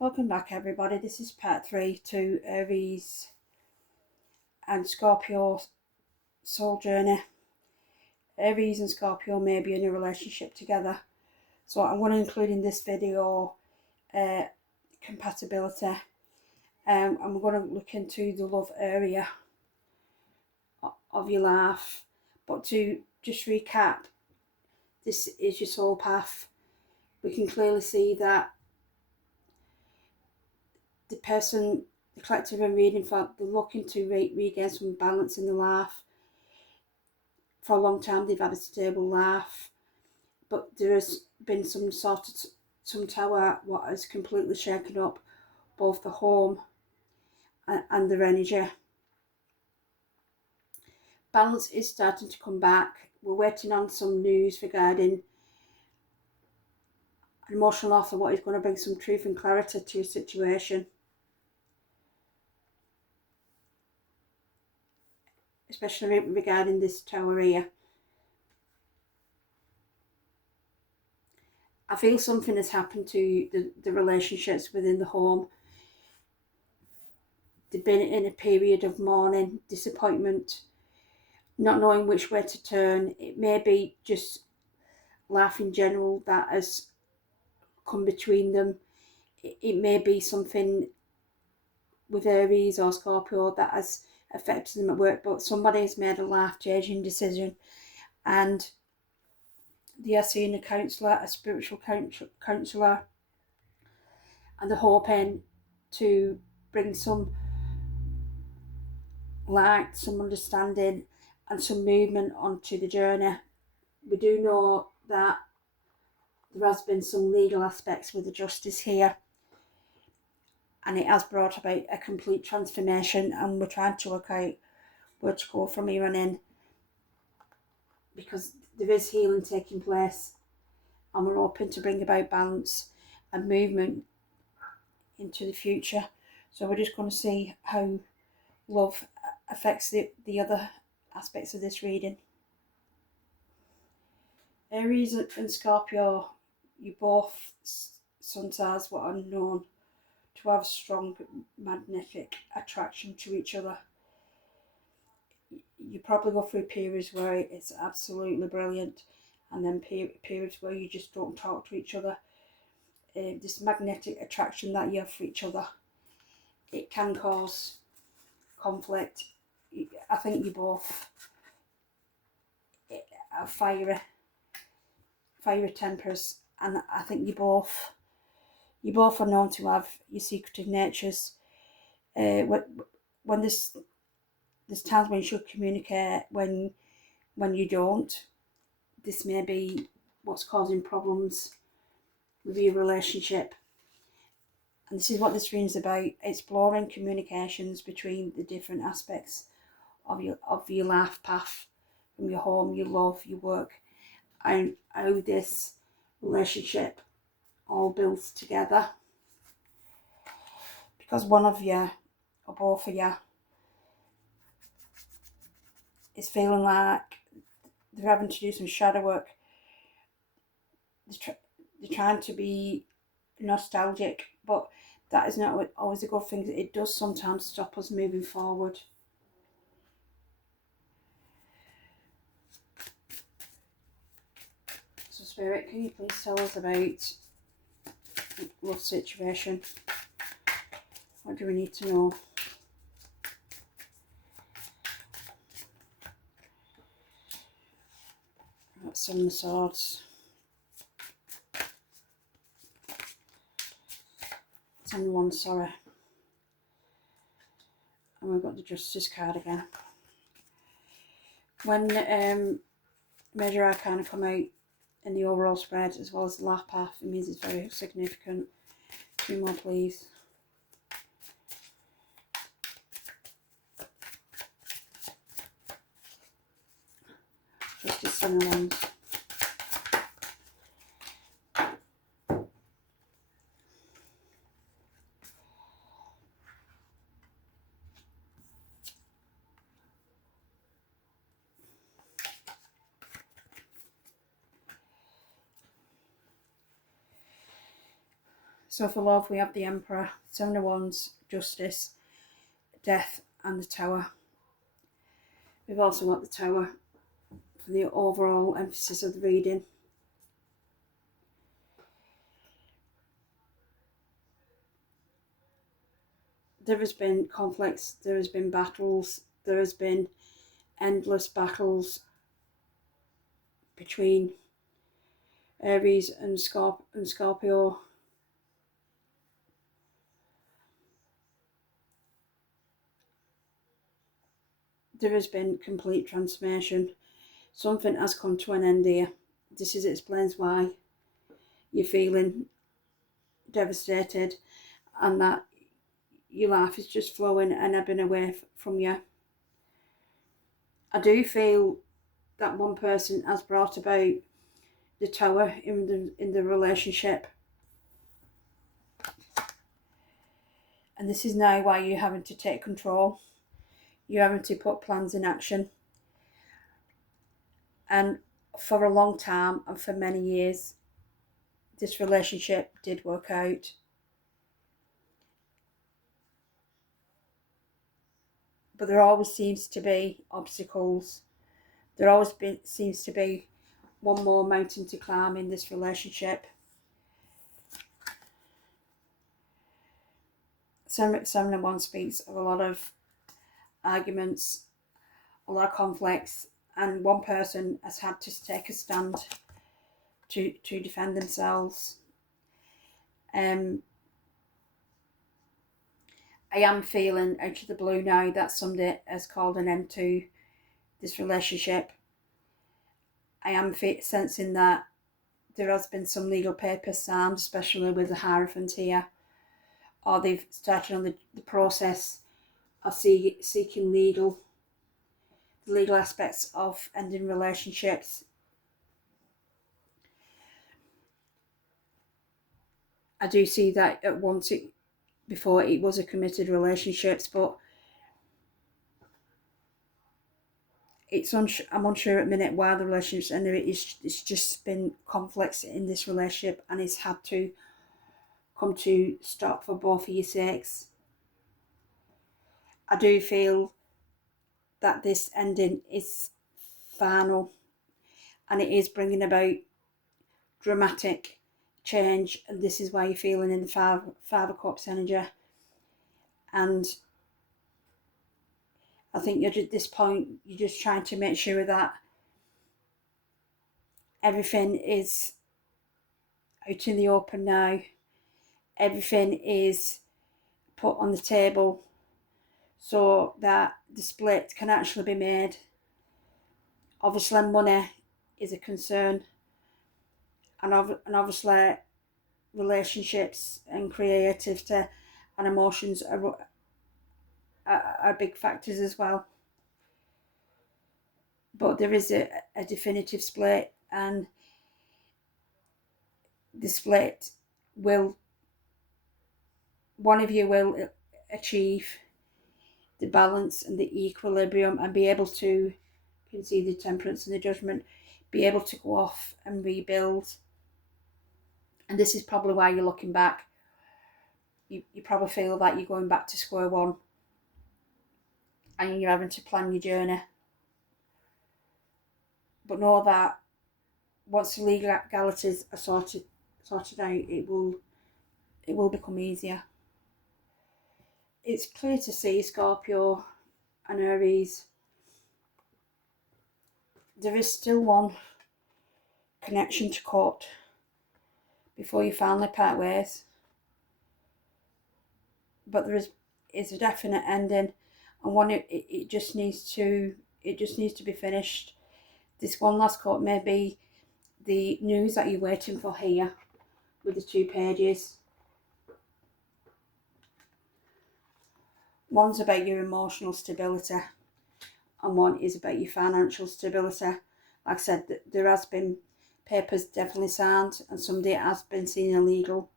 Welcome back everybody, this is part 3 to Aries and Scorpio soul journey. Aries and Scorpio may be in a relationship together, so I'm going to include in this video compatibility, and we're going to look into the love area of your life. But to just recap, this is your soul path. We can clearly see that the person, the collective I'm reading for, they're looking to regain some balance in their life. For a long time they've had a stable life, but there has been some tower what has completely shaken up both the home and their energy. Balance is starting to come back. We're waiting on some news regarding an emotional offer, what is going to bring some truth and clarity to your situation, especially regarding this tower here. I feel something has happened to the relationships within the home. They've been in a period of mourning, disappointment, not knowing which way to turn. It may be just life in general that has come between them. It may be something with Aries or Scorpio that has affected them at work, but somebody has made a life-changing decision and they are seeing a counsellor, a spiritual counsellor, and they're hoping to bring some light, some understanding and some movement onto the journey. We do know that there has been some legal aspects with the justice here, and it has brought about a complete transformation, and we're trying to work out where to go from here on in, because there is healing taking place and we're hoping to bring about balance and movement into the future. So we're just going to see how love affects the other aspects of this reading. Aries and Scorpio, you both sun signs what are known to have strong magnetic attraction to each other. You probably go through periods where it's absolutely brilliant, and then periods where you just don't talk to each other. This magnetic attraction that you have for each other, it can cause conflict. I think you both have fiery tempers, and I think you both are known to have your secretive natures. When there's times when you should communicate, when you don't. This may be what's causing problems with your relationship. And this is what this reading is about, exploring communications between the different aspects of your life path, from your home, your love, your work, and how this relationship all builds together. Because one of you, or both of you, is feeling like they're having to do some shadow work. They're trying to be nostalgic, but that is not always a good thing. It does sometimes stop us moving forward. So Spirit, can you please tell us about love situation? What do we need to know? That's Seven of Swords. Ten of Wands, sorry. And we've got the Justice card again. When Major Arcana come out in the overall spread as well as the life path, it means it's very significant. 2 more please. Justice, Seven of Wands. So for love, we have the Emperor, Seven of Wands, Justice, Death, and the Tower. We've also got the Tower for the overall emphasis of the reading. There has been conflicts, there has been battles, there has been endless battles between Aries and Scorpio. There has been complete transformation. Something has come to an end here. This explains why you're feeling devastated and that your life is just flowing and ebbing away from you. I do feel that one person has brought about the Tower in the relationship, and this is now why you're having to take control. You're having to put plans in action, and for a long time and for many years this relationship did work out. But there always seems to be obstacles. There always seems to be one more mountain to climb in this relationship. Seven of Wands speaks of a lot of arguments, a lot of conflicts, and one person has had to take a stand to defend themselves. I am feeling out of the blue now that somebody has called an end to this relationship. I am sensing that there has been some legal papers signed, especially with the Hierophant here, or they've started on the process of seeking legal aspects of ending relationships. I do see that at once before it was a committed relationships, but I'm unsure at the minute why the relationship's ended. It's just been conflicts in this relationship, and it's had to come to stop for both of your sakes. I do feel that this ending is final, and it is bringing about dramatic change, and this is why you're feeling in the Five of Cups energy. And I think you're at this point, you're just trying to make sure that everything is out in the open now. Everything is put on the table so that the split can actually be made. Obviously money is a concern, and obviously relationships and creativity and emotions are big factors as well. But there is a definitive split, and the split will, one of you will achieve the balance and the equilibrium and be able to, you can see the Temperance and the Judgment, be able to go off and rebuild. And this is probably why you're looking back. You probably feel like you're going back to square one and you're having to plan your journey. But know that once the legalities are sorted out, it will become easier. It's clear to see, Scorpio and Aries, there is still one connection to cut before you finally part ways. But there is a definite ending, and one it just needs to be finished. This one last cut may be the news that you're waiting for here with the 2 pages. One's about your emotional stability, and one is about your financial stability. Like I said, there has been papers definitely signed, and somebody has been seen a legal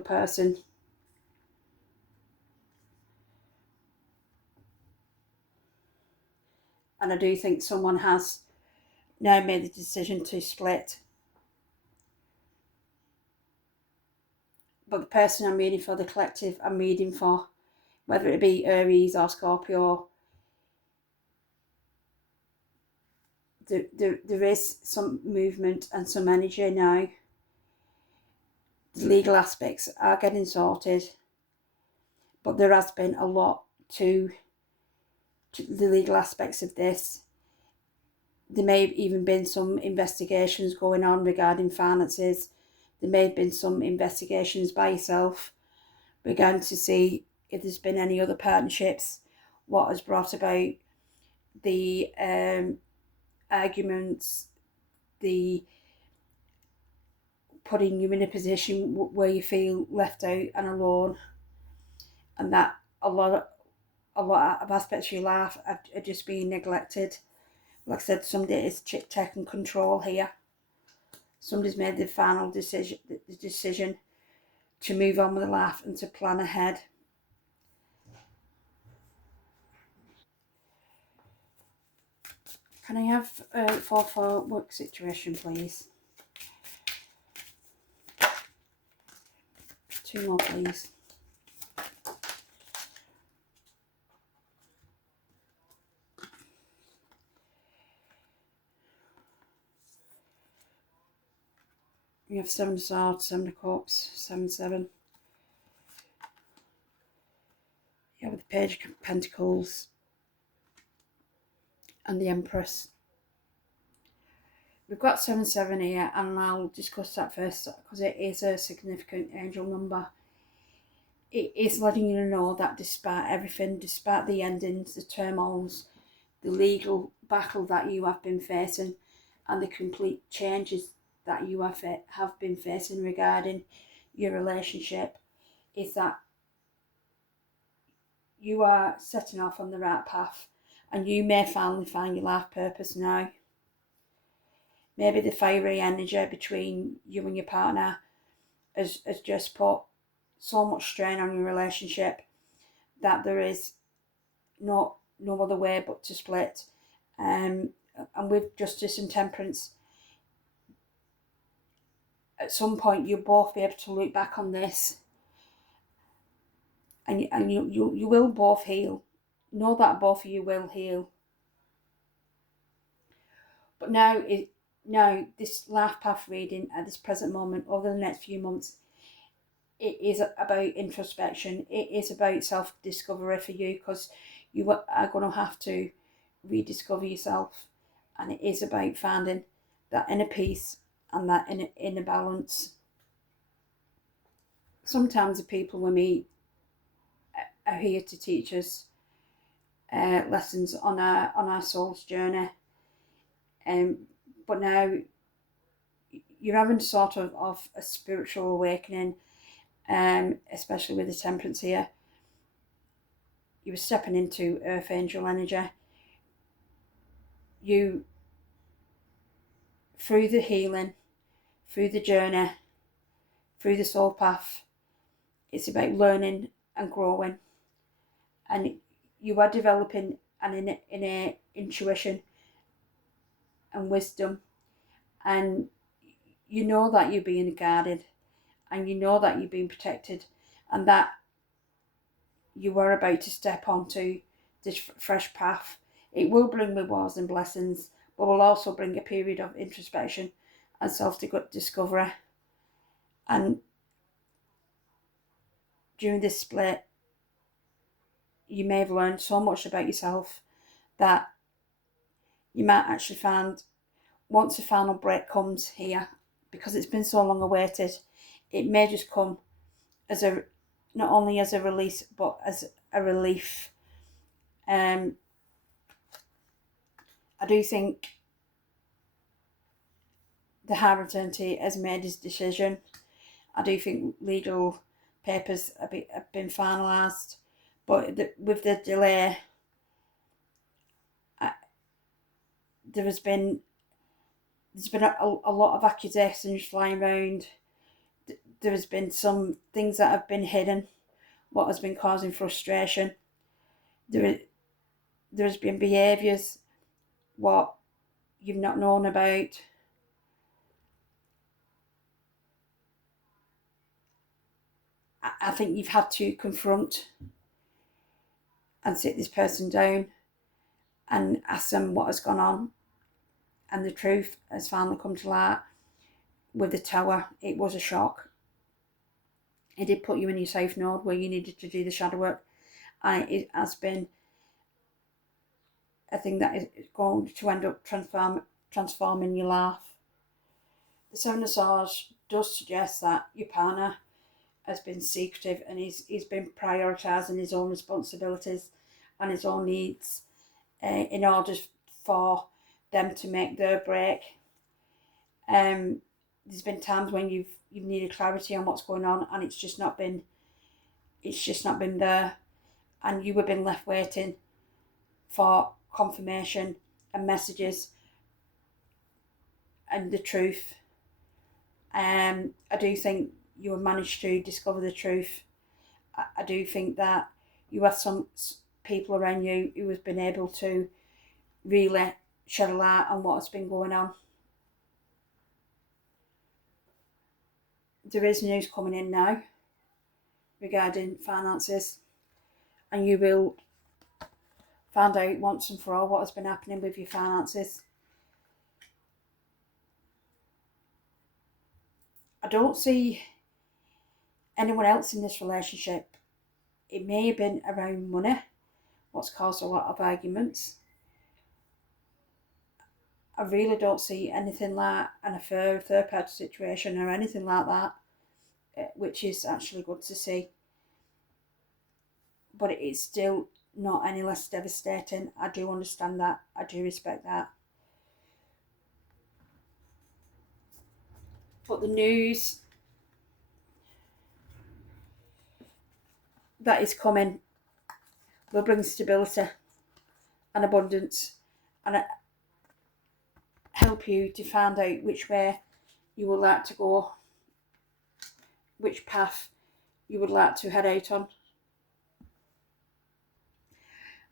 person. And I do think someone has now made the decision to split. but the person I'm reading for, the collective I'm reading for, whether it be Aries or Scorpio, there is some movement and some energy now. The legal aspects are getting sorted, but there has been a lot to the legal aspects of this. There may have even been some investigations going on regarding finances. There may have been some investigations by yourself regarding to see if there's been any other partnerships, what has brought about the arguments, the putting you in a position where you feel left out and alone, and that a lot of aspects of your life are just being neglected. Like I said, somebody is taking control here. Somebody's made the final decision to move on with their life and to plan ahead. Can I have for work situation, please? 2 more, please. You have 7 of Swords, 7 of Cups, 7, 7. You have the Page of Pentacles and the Empress. We've got 7, 7 here, and I'll discuss that first because it is a significant angel number. It is letting you know that despite everything, despite the endings, the turmoils, the legal battle that you have been facing, and the complete changes that you have been facing regarding your relationship, is that you are setting off on the right path, and you may finally find your life purpose now. Maybe the fiery energy between you and your partner has just put so much strain on your relationship that there is no other way but to split. And with Justice and Temperance, at some point you'll both be able to look back on this, and you will both heal. Know that both of you will heal. But now this life path reading at this present moment, over the next few months, it is about introspection. It is about self-discovery for you, because you are going to have to rediscover yourself, and it is about finding that inner peace and that inner balance. Sometimes the people we meet are here to teach us lessons on our soul's journey, but now you're having sort of a spiritual awakening, especially with the Temperance here. You were stepping into Earth Angel energy. You, through the healing, through the journey, through the soul path, it's about learning and growing, and you are developing an inner intuition and wisdom, and you know that you're being guarded, and you know that you're being protected, and that you are about to step onto this fresh path. It will bring rewards and blessings, but will also bring a period of introspection and self-discovery. And during this split, you may have learned so much about yourself that you might actually find, once the final break comes here, because it's been so long awaited, it may just come as not only as a release but as a relief. I do think the High Eternity has made his decision. I do think legal papers have been finalised, but with the delay, there's been a lot of accusations flying around. There has been some things that have been hidden, what has been causing frustration. There has been behaviours what you've not known about. I think you've had to confront and sit this person down and ask them what has gone on, and the truth has finally come to light. With the Tower, it was a shock. It did put you in your safe node where you needed to do the shadow work, and it has been a thing that is going to end up transforming your life. The Seven of Swords does suggest that your partner has been secretive, and he's been prioritising his own responsibilities and his own needs in order for them to make their break. There's been times when you've needed clarity on what's going on, and it's just not been there, and you have been left waiting for confirmation and messages and the truth. I do think you have managed to discover the truth. I do think that you have some people around you who have been able to really shed a light on what has been going on. There is news coming in now regarding finances, and you will find out once and for all what has been happening with your finances. I don't see anyone else in this relationship. It may have been around money, what's caused a lot of arguments. I really don't see anything like an affair, third party situation or anything like that, which is actually good to see. But it is still not any less devastating. I do understand that. I do respect that. But the news that is coming will bring stability and abundance, and help you to find out which way you would like to go, which path you would like to head out on.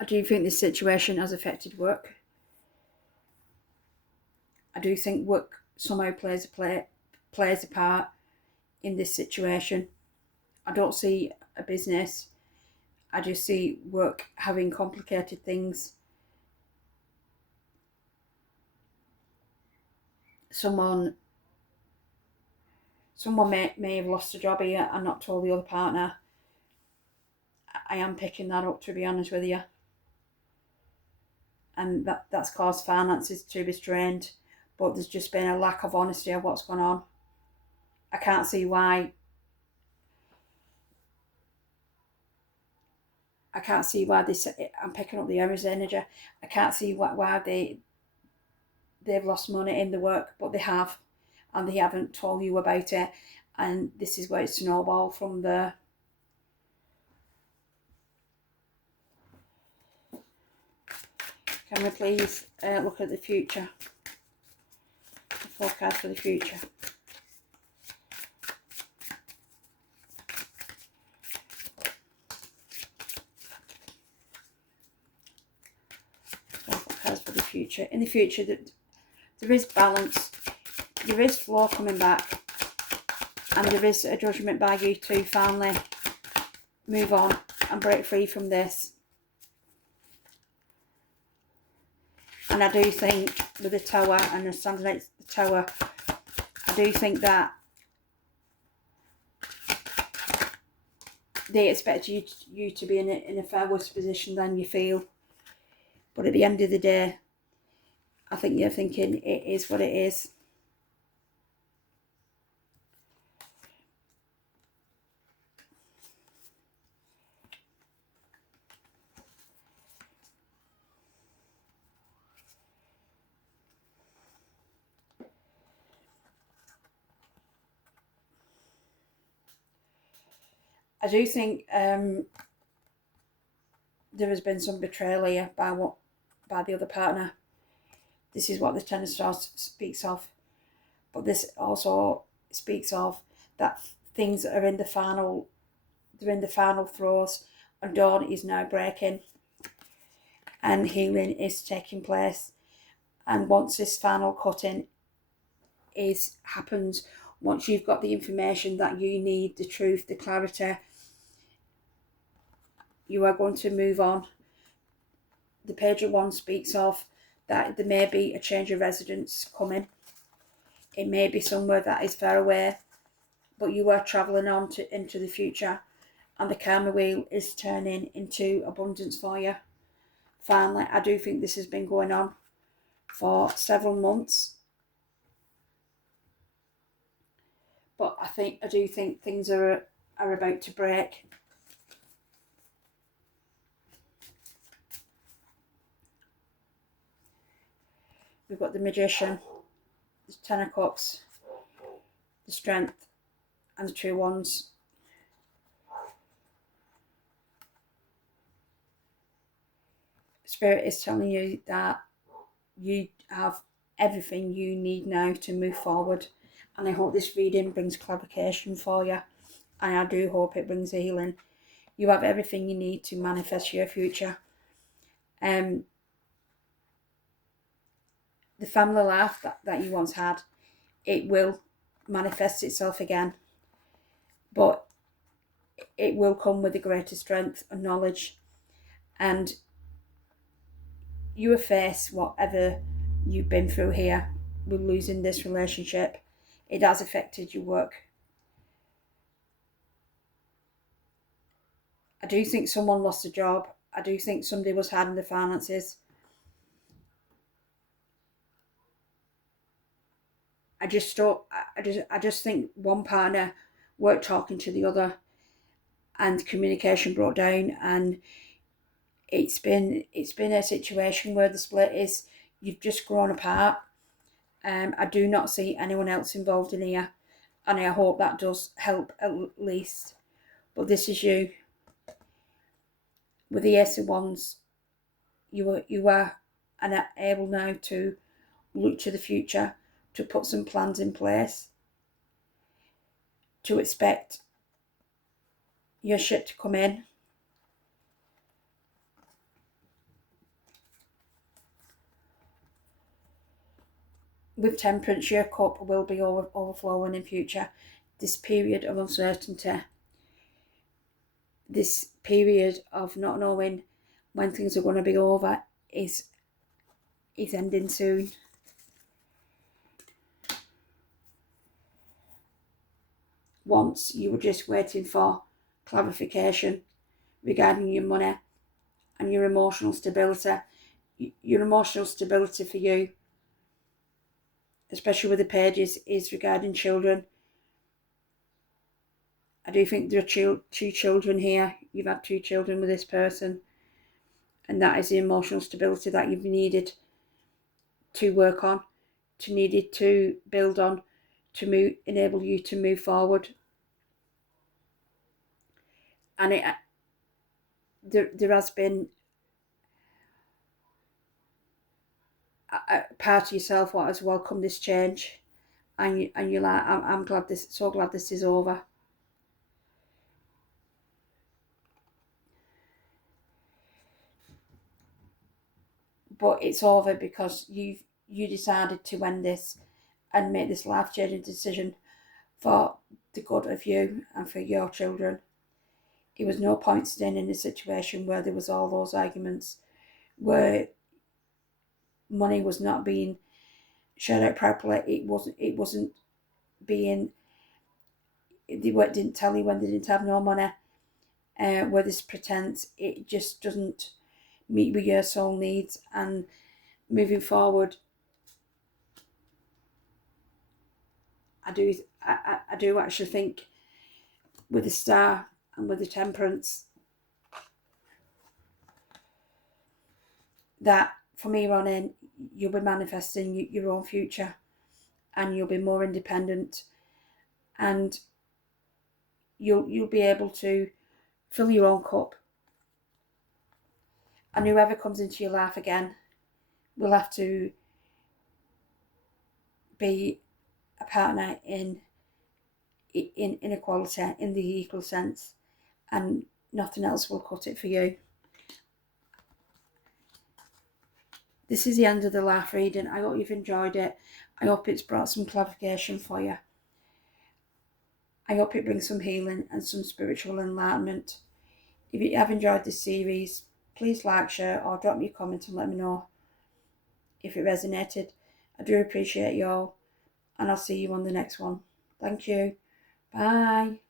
I do think this situation has affected work. I do think work somehow plays a part in this situation. I don't see a business. I just see work having complicated things. Someone may have lost a job here and not told the other partner. I am picking that up, to be honest with you. And that's caused finances to be strained. But there's just been a lack of honesty of what's going on. I can't see why. This. I'm picking up the Aries energy. I can't see why they've lost money in the work, but they have, and they haven't told you about it. And this is where it snowballed from there. Can we please look at the future? The forecast for the future. Forecast for the future. In the future, there is balance. There is flow coming back. And there is a judgment by you to finally move on and break free from this. And I do think with the Tower and the standing next to the Tower, I do think that they expect you to be in a far worse position than you feel. But at the end of the day, I think you're thinking it is what it is. I do think there has been some betrayal here by the other partner. This is what the Ten of Swords speaks of. But this also speaks of that things are in the final throes, and dawn is now breaking and healing is taking place. And once this final cutting happens, once you've got the information that you need, the truth, the clarity, You are going to move on. The Page of Wands speaks of that there may be a change of residence coming. It may be somewhere that is far away, but you are travelling on into the future, and the karma wheel is turning into abundance for you. Finally, I do think this has been going on for several months, but I do think things are about to break. We've got the Magician, the Ten of Cups, the Strength, and the Two of Wands. Spirit is telling you that you have everything you need now to move forward, and I hope this reading brings clarification for you, and I do hope it brings healing. You have everything you need to manifest your future. The family life that you once had, it will manifest itself again, but it will come with a greater strength and knowledge, and you will face whatever you've been through here with losing this relationship. It has affected your work. I do think someone lost a job. I do think somebody was hard in the finances. I just think one partner weren't talking to the other, and communication broke down, and it's been a situation where the split is you've just grown apart. I do not see anyone else involved in here, and I hope that does help at least. But this is you. With the Ace of Wands, you are able now to look to the future, to put some plans in place, to expect your shit to come in. With Temperance, your cup will be overflowing in future. This period of uncertainty, this period of not knowing when things are going to be over is ending soon. Once you were just waiting for clarification regarding your money and your emotional stability. Your emotional stability for you, especially with the pages, is regarding children. I do think there are two children here. You've had two children with this person, and that is the emotional stability that you've needed to work on, needed to build on, to enable you to move forward. And there has been a part of yourself what has welcomed this change, and you're like, I'm glad so glad this is over. But it's over because you decided to end this and make this life-changing decision for the good of you and for your children. It was no point staying in a situation where there was all those arguments, where money was not being shared out properly. It wasn't being. They didn't tell you when they didn't have no money. Where this pretense, it just doesn't meet with your soul needs. And moving forward, I do actually think with the Star and with the Temperance that from here on in you'll be manifesting your own future, and you'll be more independent, and you'll be able to fill your own cup. And whoever comes into your life again will have to be a partner in equality, in the equal sense, and nothing else will cut it for you. This is the end of the life reading. I hope you've enjoyed it. I hope it's brought some clarification for you. I hope it brings some healing and some spiritual enlightenment. If you have enjoyed this series, please like, share, or drop me a comment and let me know if it resonated. I do appreciate you all, and I'll see you on the next one. Thank you. Bye.